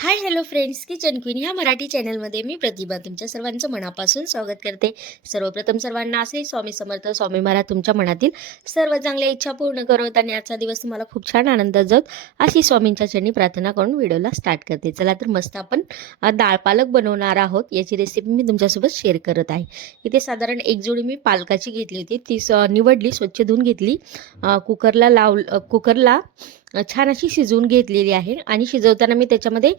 Hi hello friends, kitchen queen ह्या मराठी चॅनलमध्ये मी प्रतिभा तुमच्या सर्वांचं मनापासून स्वागत करते. सर्वप्रथम सर्वांना असे स्वामी समर्थ स्वामी महाराज तुमच्या मनातील सर्व चांगल्या इच्छा पूर्ण करत आणि आजचा दिवस तुम्हाला खूप छान आनंदात जात अशी स्वामींच्या चरणी प्रार्थना करून व्हिडिओला स्टार्ट करते. चला तर मस्त आपण डाळ पालक बनवणार आहोत. याची रेसिपी मी तुमच्यासोबत शेअर करत आहे. इथे साधारण एक जोडी मी पालकाची घेतली होती, ती निवडली, स्वच्छ धुवून घेतली, कुकरला छान अशी शिजवून घेतलेली आहे. आणि शिजवताना मी त्याच्यामध्ये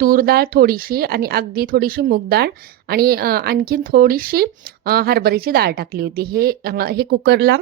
तूर डाळ थोडीशी आणि अगदी थोडीशी मूग डाळ आणि आणखीन थोडीशी हरभऱ्याची डाळ टाकली होती. हे कुकरला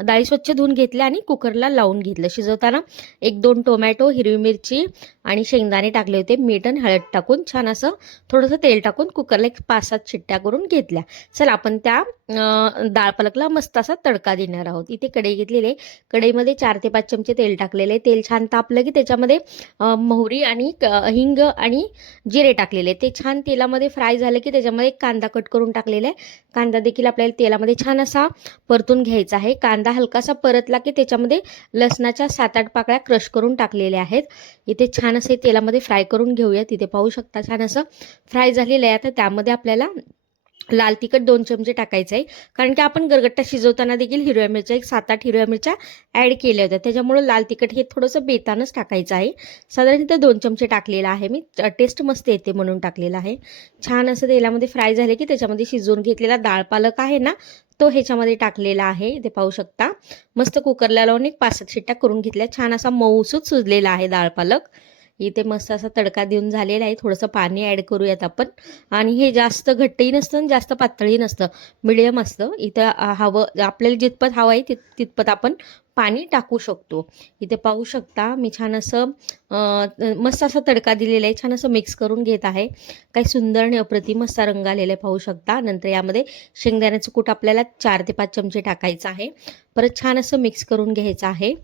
डाळी स्वच्छ धुवून घेतल्या आणि कुकरला लावून घेतलं. शिजवताना 1-2 टोमॅटो, हिरवी मिरची आणि शेंगदाणे टाकले होते. मीठ आणि हळद टाकून छान असं थोडंसं तेल टाकून कुकरला 5-7 शिट्ट्या करून घेतल्या. चला आपण त्या डाळ पालकला मस्त असा तडका देणार आहोत. इथे कढई घेतलेली आहे. कढईमध्ये 4 ते 5 चमचे तेल टाकलेले. तेल छान तापलं की त्याच्यामध्ये मोहरी आणि हिंग आणि जिरे टाकलेले. ते छान तेलामध्ये फ्राय झाले की त्याच्यामध्ये कांदा कट करून टाकलेला आहे. कांदा देखील आपल्याला तेलामध्ये छान असा परतून घ्यायचा आहे. कांदा हलकासा परतला की त्याच्यामध्ये लसणाच्या 7-8 पाकळ्या क्रश करून टाकलेल्या आहेत. इथे छान असे तेलामध्ये फ्राय करून घेऊया. तिथे पाहू शकता छान असं फ्राय झालेलं आहे. आता त्यामध्ये आपल्याला लाल तिखट 2 चमचे टाकायचं आहे. कारण की आपण गरगट्टा शिजवताना देखील हिरव्या मिरच्या 7-8 हिरव्या मिरच्या ॲड केल्या होत्या. त्याच्यामुळे लाल तिखट हे थोडंसं बेतानच टाकायचं आहे. साधारण इथं 2 चमचे टाकलेलं आहे मी. टेस्ट मस्त येते म्हणून टाकलेलं आहे. छान असं तेलामध्ये फ्राय झाले की त्याच्यामध्ये शिजवून घेतलेला डाळ पालक आहे ना, तो ह्याच्यामध्ये टाकलेला आहे. ते पाहू शकता. मस्त कुकरला लावून 5-7 शिट्ट्या करून घेतल्या. छान असा मऊसूत शिजलेला आहे डाळ पालक. इथे मस्त असा तडका देऊन झालेला आहे. थोडंसं पाणी ॲड करूयात आपण. आणि हे जास्त घट्टही नसतं आणि जास्त पातळही नसतं, मिडियम असतं. इथं हवं आपल्याला जितपत हवं आहे तितपत आपण पाणी टाकू शकतो. इथे पाहू शकता मी छान असं मस्त असा तडका दिलेला आहे. छान असं मिक्स करून घेत आहे. काही सुंदर आणि अप्रतिम असा रंग आलेला आहे, पाहू शकता. नंतर यामध्ये शेंगदाण्याचं कूट आपल्याला 4 ते 5 चमचे टाकायचं आहे. परत छान असं मिक्स करून घ्यायचं आहे.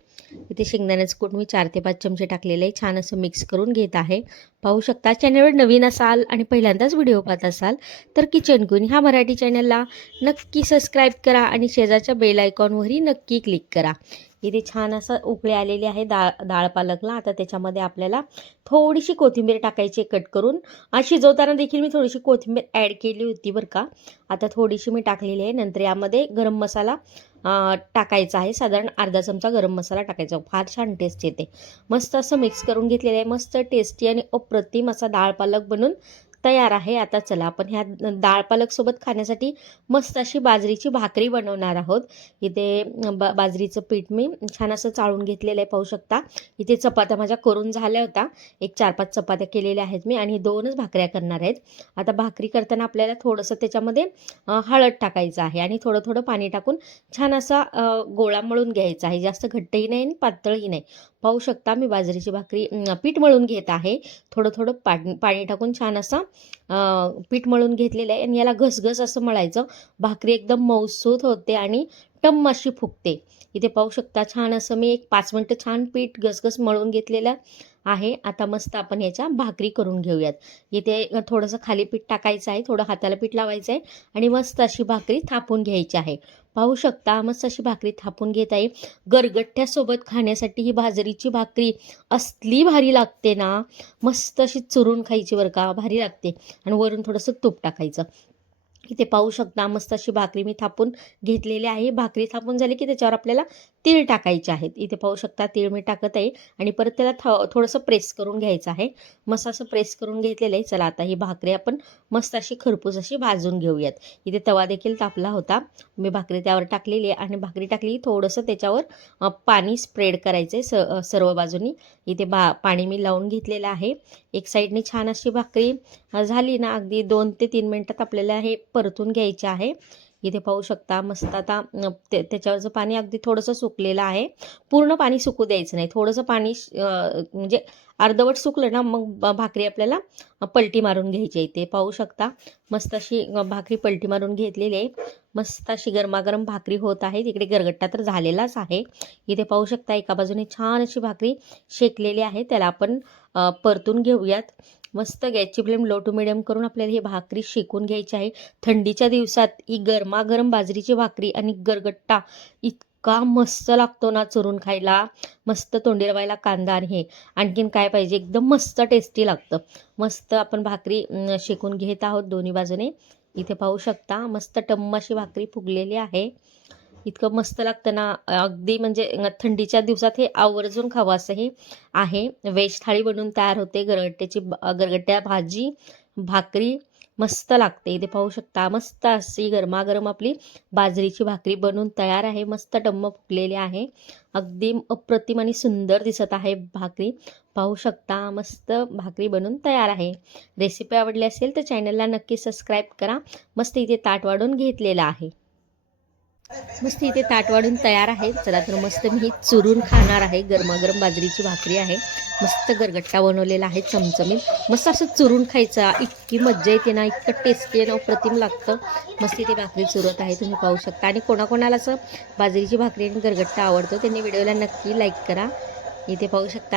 इथे शेंगदाण्याचं कूट मी 4 ते 5 चमचे टाकलेले आहे. छान असं मिक्स करून घेत आहे. पाहू शकता. चॅनलवर नवीन असाल आणि पहिल्यांदाच व्हिडिओ पाहत असाल तर किचन क्वीन ह्या मराठी चॅनलला नक्की सबस्क्राईब करा आणि शेजारच्या बेल आयकॉनवरही नक्की क्लिक करा. इथे छान असं उकळे आलेले आहे डाळ पालकला. आता त्याच्यामध्ये आपल्याला थोडीशी कोथिंबीर टाकायची कट करून. आज शिजवताना देखील मी थोडीशी कोथिंबीर ॲड केली होती बरं का. आता थोडीशी मी टाकलेली आहे. नंतर यामध्ये गरम मसाला टाकायचा आहे. साधारण अर्धा चमचा गरम मसाला टाकायचा. फार छान टेस्ट येते. मस्त असं मिक्स करून घेतलेलं आहे. मस्त टेस्टी आणि अप्रतिम असा डाळ पालक बनून तयार आहे. आता चला आपण ह्या डाळ पालक सोबत खाण्यासाठी मस्त अशी बाजरीची भाकरी बनवणार आहोत. इथे बाजरीचं पीठ मी छान असं चाळून घेतलेलं आहे, पाहू शकता. इथे चपात्या माझ्या करून झाल्या होत्या. 1-4-5 चपात्या केलेल्या आहेत मी आणि 2च भाकऱ्या करणार आहेत. आता भाकरी करताना आपल्याला थोडंसं त्याच्यामध्ये हळद टाकायचं आहे आणि थोडं थोडं पाणी टाकून छान असा गोळा मळून घ्यायचा आहे. जास्त घट्टही नाही आणि पातळही नाही. पाहू शकता मी बाजरीची भाकरी पीठ मळून घेत आहे. थोडं थोडं पाणी टाकून छान असं पीठ मळून घेतलेलं आहे आणि याला घसघस असं मळायचं. भाकरी एकदम मऊसूत होते आणि टम्म अशी फुगते. इथे पाहू शकता छान असं मी 5 मिनिटं छान पीठ घसघस मळून घेतलेलं आहे. आता मस्त आपण याच्या भाकरी करून घेऊयात. इथे थोडंसं खाली पीठ टाकायचं आहे, थोडं हाताला पीठ लावायचं आहे आणि मस्त अशी भाकरी थापून घ्यायची आहे. पाहू शकता मस्त अशी भाकरी थापून घेत आहे. गरगट्ट्यासोबत खाण्यासाठी ही बाजरीची भाकरी असली भारी लागते ना, मस्त अशी चुरून खायची बरं का, भारी लागते. आणि वरून थोडंसं तूप टाकायचं. इथे पाहू शकता मस्त अशी भाकरी मी थापून घेतलेली आहे. भाकरी थापून झाली की त्याच्यावर आपल्याला तीळ टाकायचे आहेत. इथे पाहू शकता तीळ मी टाकत आहे आणि परत त्याला थोडंसं प्रेस करून घ्यायचं आहे. मस्त असं प्रेस करून घेतलेलं आहे. चला आता ही भाकरी आपण मस्त अशी खरपूस अशी भाजून घेऊयात. इथे तवा देखील तापला होता. मी भाकरी त्यावर टाकलेली आहे आणि भाकरी टाकली थोडंसं त्याच्यावर पाणी स्प्रेड करायचं आहे सर्व बाजूनी. इथे पाणी मी लावून घेतलेलं आहे. एक साईडने छान अशी भाकरी झाली ना, अगदी 2 ते 3 मिनिटात आपल्याला हे परतून घ्यायचे आहे. इथे पाहू शकता मस्त आता त्याच्यावरचं पाणी अगदी थोडंसं सुकलेलं आहे. पूर्ण पाणी सुकू द्यायचं नाही. थोडंसं पाणी म्हणजे अर्धवट सुकलं ना, मग भाकरी आपल्याला पलटी मारून घ्यायची आहे. इथे पाहू शकता मस्त अशी भाकरी पलटी मारून घेतलेली आहे. मस्त अशी गरमागरम भाकरी होत आहे. तिकडे गरगट्टा तर झालेलाच आहे. इथे पाहू शकता एका बाजूने छान अशी भाकरी शेकलेली आहे. त्याला आपण परतून घेऊयात. मस्त गॅसची फ्लेम लो टू मिडियम करून आपल्याला ही भाकरी शेकून घ्यायची आहे. थंडीच्या दिवसात ही गरमागरम बाजरीची भाकरी आणि गरगट्टा इतका मस्त लागतो ना चुरून खायला, मस्त तोंडी रवायला कांदा आणि हे. आणखीन काय पाहिजे, एकदम मस्त टेस्टी लागतं. मस्त आपण भाकरी शेकून घेत आहोत दोन्ही बाजूने. इथे पाहू शकता मस्त टम्म अशी भाकरी फुगलेली आहे. इतकं मस्त लागतं ना, अगदी म्हणजे थंडीच्या दिवसात हे आवर्जून खावं असं हे आहे. व्हेज थाळी बनवून तयार होते. गरगट्ट्या भाजी, भाकरी मस्त लागते. इथे पाहू शकता मस्त अशी गरमागरम आपली बाजरीची भाकरी बनून तयार आहे. मस्त टम्म फुगलेली आहे. अगदी अप्रतिम आणि सुंदर दिसत आहे भाकरी. पाहू शकता मस्त भाकरी बनून तयार आहे. रेसिपी आवडली असेल तर चॅनलला नक्की सबस्क्राईब करा. मस्त इथे ताट वाढून घेतलेलं आहे. मस्त इथे ताट वाढून तयार आहे. चला तर मस्त मी ही चुरून खाणार आहे. गरमागरम बाजरीची भाकरी आहे. मस्त गरगट्टा बनवलेला आहे चमचमीत. मस्त असं चुरून खायचा, इतकी मज्जा येते ना, इतकं टेस्टी आणि अप्रतिम लागतं. मस्त इथे भाकरी चुरत आहे, तुम्ही पाहू शकता. आणि कोणाकोणाला असं बाजरीची भाकरी आणि गरगट्टा आवडतो त्यांनी व्हिडिओला नक्की लाईक करा. इथे पाहू शकता.